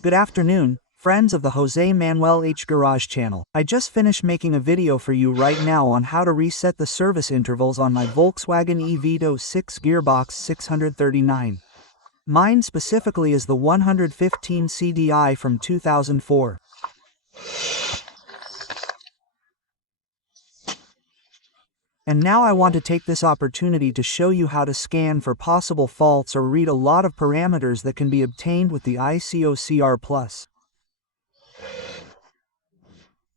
Good afternoon, friends of the Jose Manuel H Garage channel. I just finished making a video for you right now on how to reset the service intervals on my Volkswagen VITO 6 Gearbox 639. Mine specifically is the 115 CDI from 2004. And now I want to take this opportunity to show you how to scan for possible faults or read a lot of parameters that can be obtained with the iCarSoft.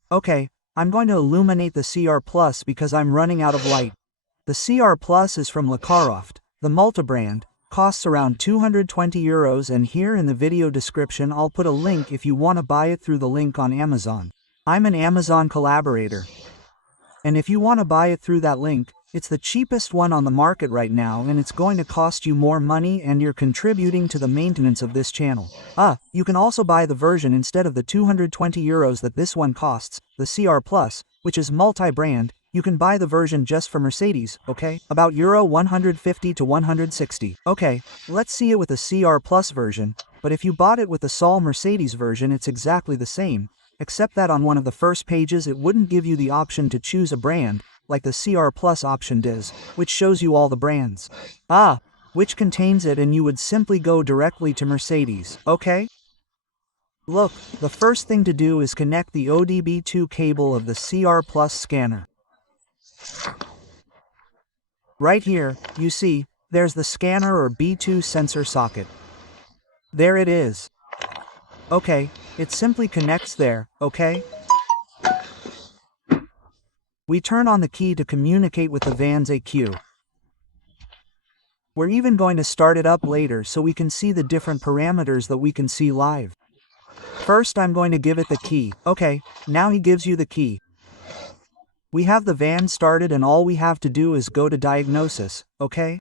Okay, I'm going to illuminate the CR+ because I'm running out of light. The CR+ is from iCarSoft, the multi-brand, costs around €220, and here in the video description I'll put a link if you want to buy it through the link on Amazon. I'm an Amazon collaborator. And if you want to buy it through that link, it's the cheapest one on the market right now, and it's going to cost you more money, and you're contributing to the maintenance of this channel. You can also buy the version instead of the €220 that this one costs, the CR+, which is multi-brand. You can buy the version just for Mercedes, okay? About €150 to €160. Okay, let's see it with the CR+ version, but if you bought it with the Sol Mercedes version it's exactly the same, except that on one of the first pages it wouldn't give you the option to choose a brand, like the CR+ option does, which shows you all the brands. Which contains it, and you would simply go directly to Mercedes, okay? Look, the first thing to do is connect the OBDII cable of the CR+ scanner. Right here, you see, there's the scanner or B2 sensor socket. There it is. Okay, it simply connects there, okay? We turn on the key to communicate with the van's ECU. We're even going to start it up later so we can see the different parameters that we can see live. First I'm going to give it the key. Okay, now he gives you the key. We have the van started, and all we have to do is go to diagnosis, okay?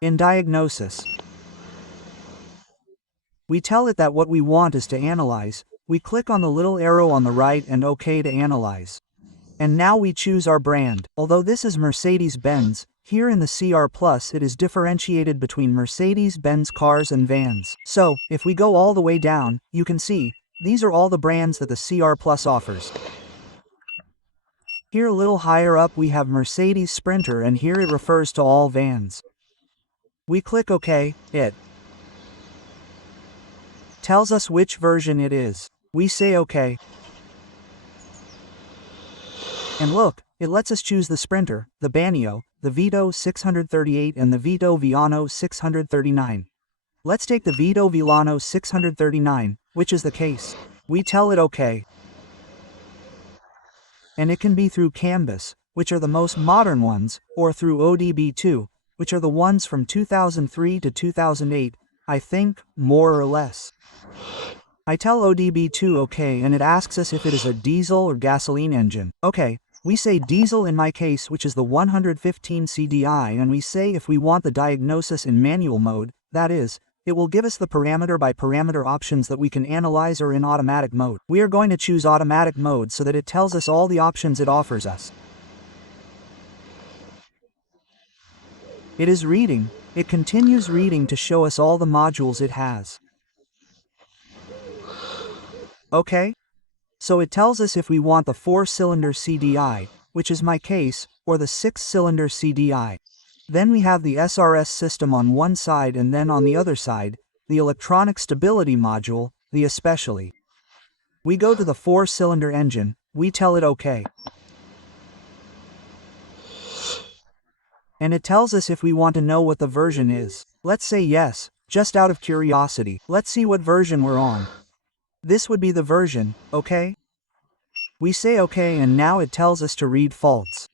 In diagnosis, we tell it that what we want is to analyze. We click on the little arrow on the right and OK to analyze. And now we choose our brand. Although this is Mercedes Benz, here in the CR+ it is differentiated between Mercedes Benz cars and vans. So, if we go all the way down, you can see, these are all the brands that the CR+ offers. Here a little higher up we have Mercedes Sprinter, and here it refers to all vans. We click OK, it tells us which version it is. We say OK. And look, it lets us choose the Sprinter, the Banio, the VITO 638 and the VITO Vilano 639. Let's take the VITO Vilano 639, which is the case. We tell it OK. And it can be through Canvas, which are the most modern ones, or through OBDII, which are the ones from 2003 to 2008, I think, more or less. I tell OBDII OK, and it asks us if it is a diesel or gasoline engine. Okay, we say diesel in my case, which is the 115 CDI, and we say if we want the diagnosis in manual mode, that is, it will give us the parameter by parameter options that we can analyze, or in automatic mode. We are going to choose automatic mode so that it tells us all the options it offers us. It is reading. It continues reading to show us all the modules it has. Okay? So it tells us if we want the 4-cylinder CDI, which is my case, or the 6-cylinder CDI. Then we have the SRS system on one side, and then on the other side, the electronic stability module, the especially. We go to the 4-cylinder engine, we tell it OK. And it tells us if we want to know what the version is. Let's say yes, just out of curiosity. Let's see what version we're on. This would be the version, okay? We say OK, and now it tells us to read faults.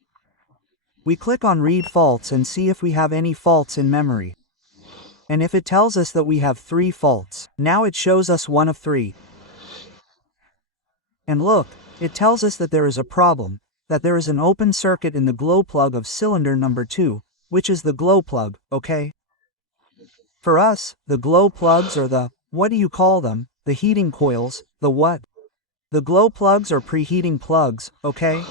We click on read faults and see if we have any faults in memory. And if it tells us that we have 3 faults, now it shows us one of 3. And look, it tells us that there is a problem, that there is an open circuit in the glow plug of cylinder number 2, which is the glow plug, okay? For us, the glow plugs are the, what do you call them? The heating coils, the what? The glow plugs are preheating plugs, okay?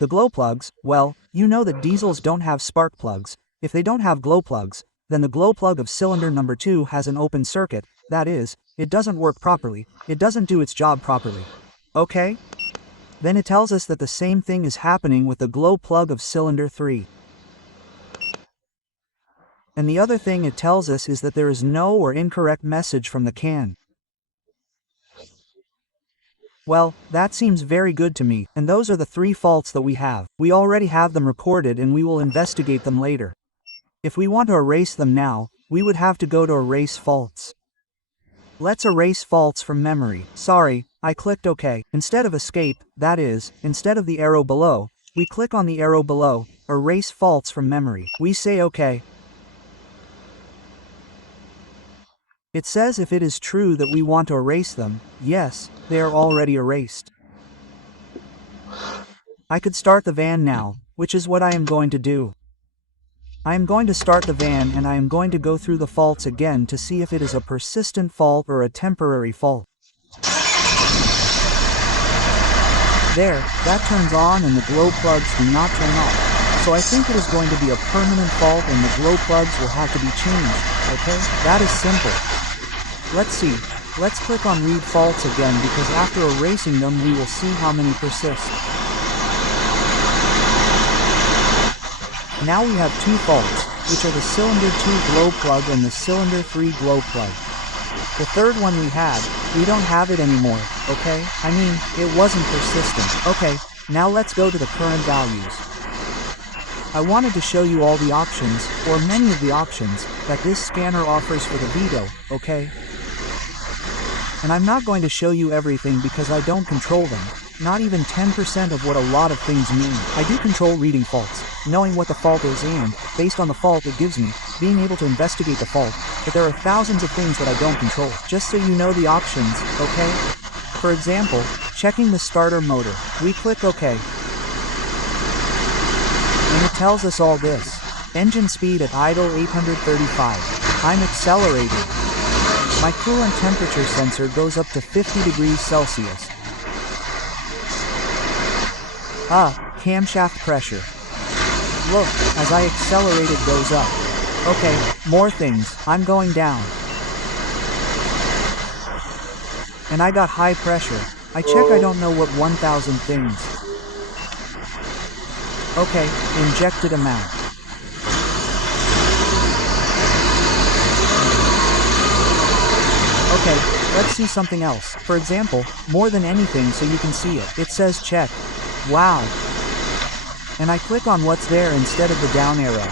The glow plugs, well, you know that diesels don't have spark plugs. If they don't have glow plugs, then the glow plug of cylinder number 2 has an open circuit, that is, it doesn't work properly, it doesn't do its job properly. Okay? Then it tells us that the same thing is happening with the glow plug of cylinder 3. And the other thing it tells us is that there is no or incorrect message from the CAN. Well, that seems very good to me, and those are the 3 faults that we have. We already have them recorded and we will investigate them later. If we want to erase them now, we would have to go to Erase Faults. Let's erase faults from memory. Sorry, I clicked OK. Instead of Escape, that is, instead of the arrow below, we click on the arrow below, Erase Faults from Memory. We say OK. It says if it is true that we want to erase them, yes, they are already erased. I could start the van now, which is what I am going to do. I am going to start the van and I am going to go through the faults again to see if it is a persistent fault or a temporary fault. There, that turns on and the glow plugs do not turn off. So I think it is going to be a permanent fault and the glow plugs will have to be changed, okay? That is simple. Let's see. Let's click on Read Faults again because after erasing them we will see how many persist. Now we have 2 faults, which are the cylinder 2 glow plug and the cylinder 3 glow plug. The third one we had, we don't have it anymore, okay? I mean, it wasn't persistent. Okay, now let's go to the current values. I wanted to show you all the options, or many of the options, that this scanner offers for the VITO, okay? And I'm not going to show you everything because I don't control them, not even 10% of what a lot of things mean. I do control reading faults, knowing what the fault is and, based on the fault it gives me, being able to investigate the fault, but there are thousands of things that I don't control. Just so you know the options, okay? For example, checking the starter motor. We click OK. And it tells us all this. Engine speed at idle 835. I'm accelerating. My coolant temperature sensor goes up to 50 degrees Celsius. Camshaft pressure. Look, as I accelerate it goes up. Okay, more things. I'm going down. And I got high pressure. I check I don't know what 1000 things. Okay, injected amount. Okay, let's see something else. For example, more than anything so you can see it. It says check. Wow. And I click on what's there instead of the down arrow.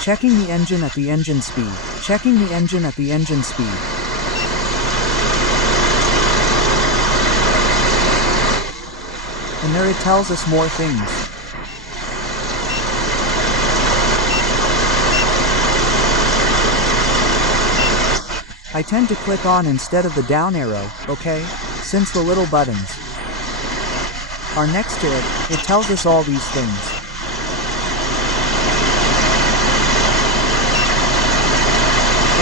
Checking the engine at the engine speed. Checking the engine at the engine speed. And there it tells us more things. I tend to click on instead of the down arrow, okay, since the little buttons are next to it, it tells us all these things.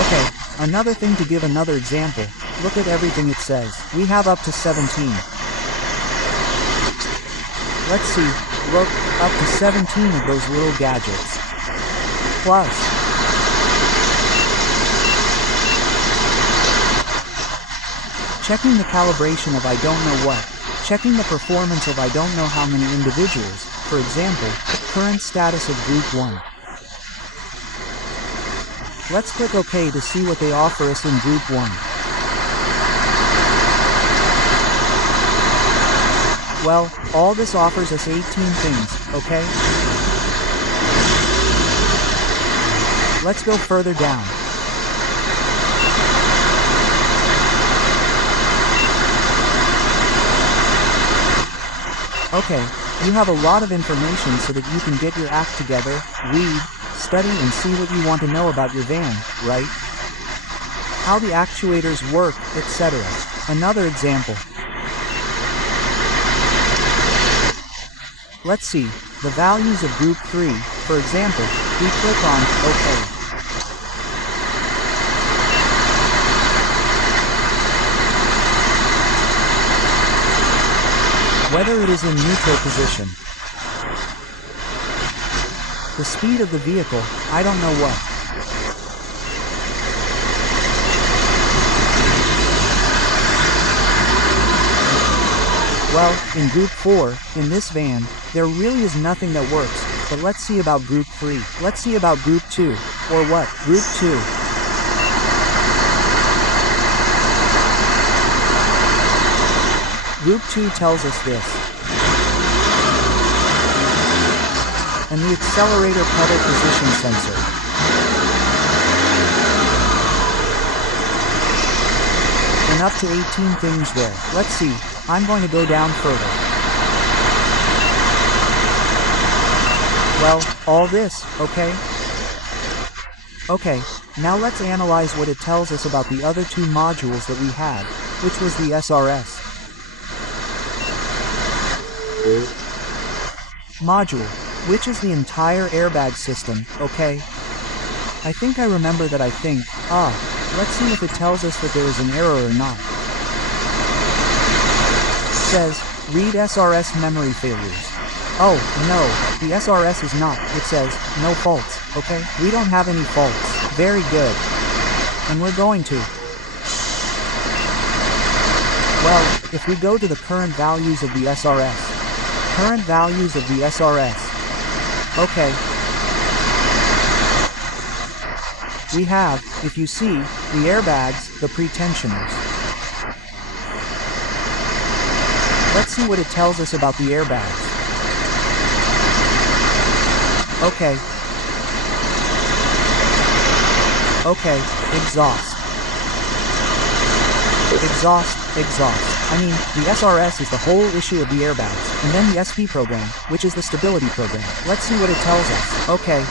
Okay, another thing to give another example, look at everything it says. We have up to 17. Let's see, look, up to 17 of those little gadgets. Plus, checking the calibration of I don't know what. Checking the performance of I don't know how many individuals, for example, current status of Group 1. Let's click OK to see what they offer us in Group 1. Well, all this offers us 18 things, okay? Let's go further down. Okay, you have a lot of information so that you can get your act together, read, study and see what you want to know about your van, right? How the actuators work, etc. Another example. Let's see, the values of Group 3, for example, we click on OK. Whether it is in neutral position. The speed of the vehicle, I don't know what. Well, in Group 4, in this van, there really is nothing that works, but let's see about Group 3. Let's see about Group 2. Or what? Group 2. Group 2 tells us this. And the accelerator pedal position sensor. And up to 18 things there. Let's see. I'm going to go down further. Well, all this, okay? Okay, now let's analyze what it tells us about the other two modules that we had, which was the SRS module, which is the entire airbag system, okay? I think I remember that let's see if it tells us that there is an error or not. It says, read SRS memory failures. Oh, no, the SRS is not. It says, no faults, okay? We don't have any faults. Very good. And we're going to. Well, if we go to the current values of the SRS. Current values of the SRS. Okay. We have, if you see, the airbags, the pretensioners. Let's see what it tells us about the airbags. Okay. Okay, exhaust. Exhaust. I mean, the SRS is the whole issue of the airbags, and then the SP program, which is the stability program. Let's see what it tells us. Okay.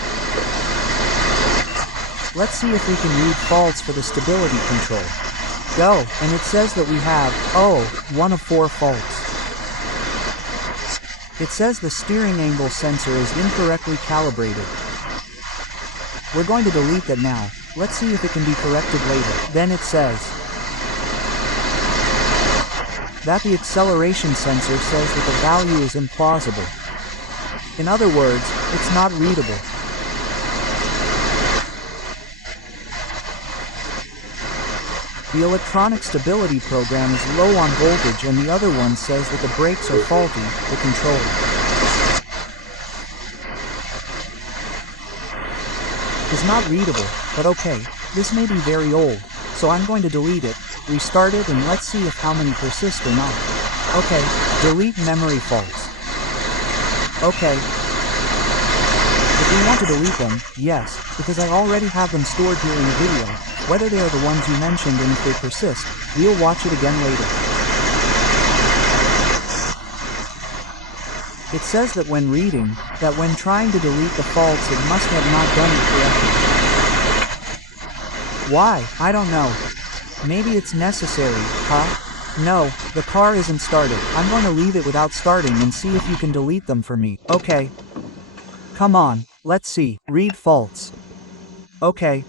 Let's see if we can read faults for the stability control. Go, and it says that we have, one of 4 faults. It says the steering angle sensor is incorrectly calibrated. We're going to delete that now. Let's see if it can be corrected later. Then it says that the acceleration sensor says that the value is implausible. In other words, it's not readable. The electronic stability program is low on voltage and the other one says that the brakes are faulty, the controller. Is not readable, but okay, this may be very old, so I'm going to delete it, restart it and let's see if how many persist or not. Okay, delete memory faults. Okay. If we want to delete them, yes, because I already have them stored here in the video. Whether they are the ones you mentioned and if they persist, we'll watch it again later. It says that when reading, that when trying to delete the faults it must have not done it correctly. Why? I don't know. Maybe it's necessary, huh? No, the car isn't started. I'm going to leave it without starting and see if you can delete them for me. Okay. Come on, let's see. Read faults. Okay.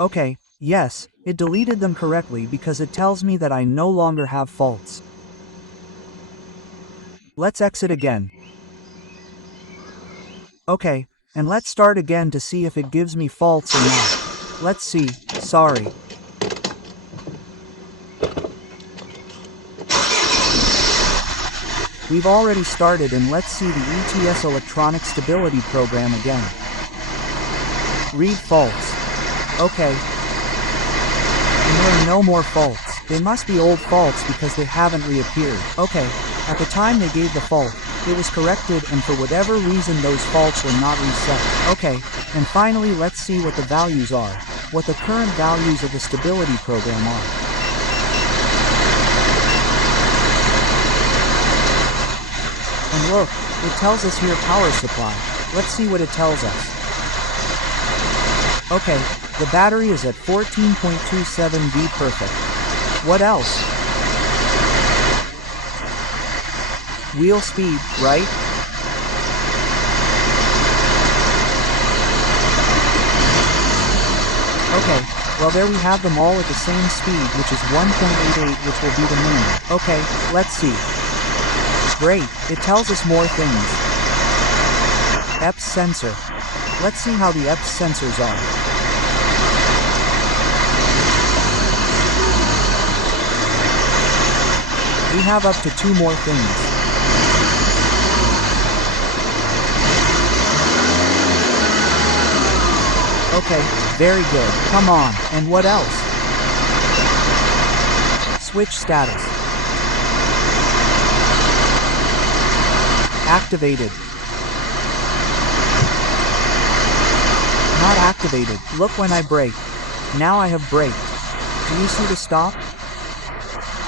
Okay, yes, it deleted them correctly because it tells me that I no longer have faults. Let's exit again. Okay, and let's start again to see if it gives me faults or not. Let's see, sorry. We've already started and let's see the ETS electronic stability program again. Read faults. Okay. And there are no more faults. They must be old faults because they haven't reappeared. Okay. At the time they gave the fault, it was corrected and for whatever reason those faults were not reset. Okay. And finally let's see what the values are. What the current values of the stability program are. And look, it tells us here power supply. Let's see what it tells us. Okay, the battery is at 14.27 V perfect. What else? Wheel speed, right? Okay, well there we have them all at the same speed, which is 1.88, which will be the minimum. Okay, let's see. Great, it tells us more things. EPS sensor. Let's see how the EPS sensors are. We have up to 2 more things. Okay, very good. Come on, and what else? Switch status. Activated. Not activated. Look when I brake. Now I have braked. Do you see the stop?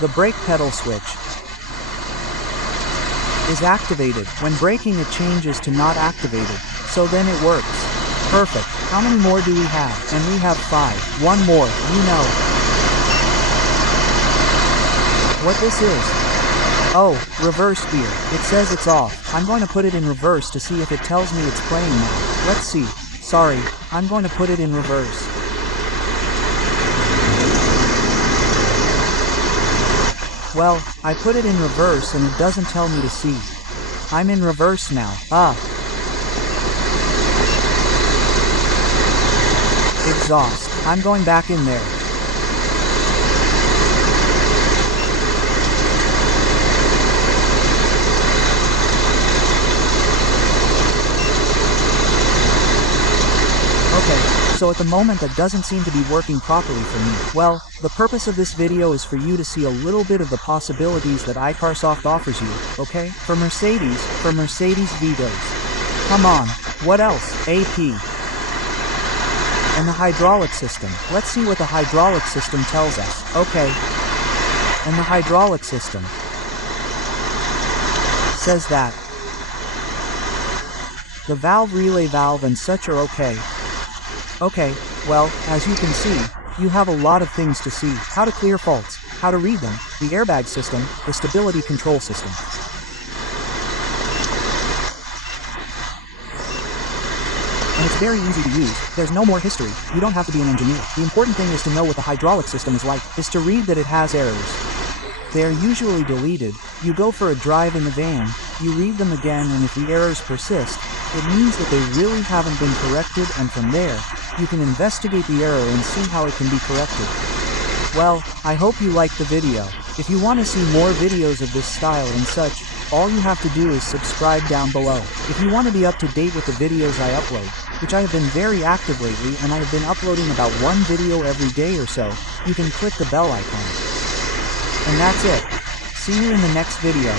The brake pedal switch is activated. When braking it changes to not activated, so then it works. Perfect. How many more do we have? And we have 5. One more, you know. What this is? Oh, reverse gear. It says it's off. I'm going to put it in reverse to see if it tells me it's playing now. Let's see. Sorry, I'm going to put it in reverse. Well, I put it in reverse and it doesn't tell me to see. I'm in reverse now. Exhaust. I'm going back in there. Okay, so at the moment that doesn't seem to be working properly for me. Well, the purpose of this video is for you to see a little bit of the possibilities that iCarSoft offers you, okay? For Mercedes VITOs. Come on, what else? AP. And the hydraulic system. Let's see what the hydraulic system tells us. Okay. And the hydraulic system says that the valve relay valve and such are okay. Okay, well, as you can see, you have a lot of things to see. How to clear faults, how to read them, the airbag system, the stability control system. And it's very easy to use. There's no more history. You don't have to be an engineer. The important thing is to know what the hydraulic system is like, is to read that it has errors. They are usually deleted. You go for a drive in the van, you read them again, and if the errors persist, it means that they really haven't been corrected, and from there, you can investigate the error and see how it can be corrected. Well, I hope you liked the video. If you want to see more videos of this style and such, all you have to do is subscribe down below. If you want to be up to date with the videos I upload, which I have been very active lately and I have been uploading about 1 video every day or so, you can click the bell icon. And that's it. See you in the next video.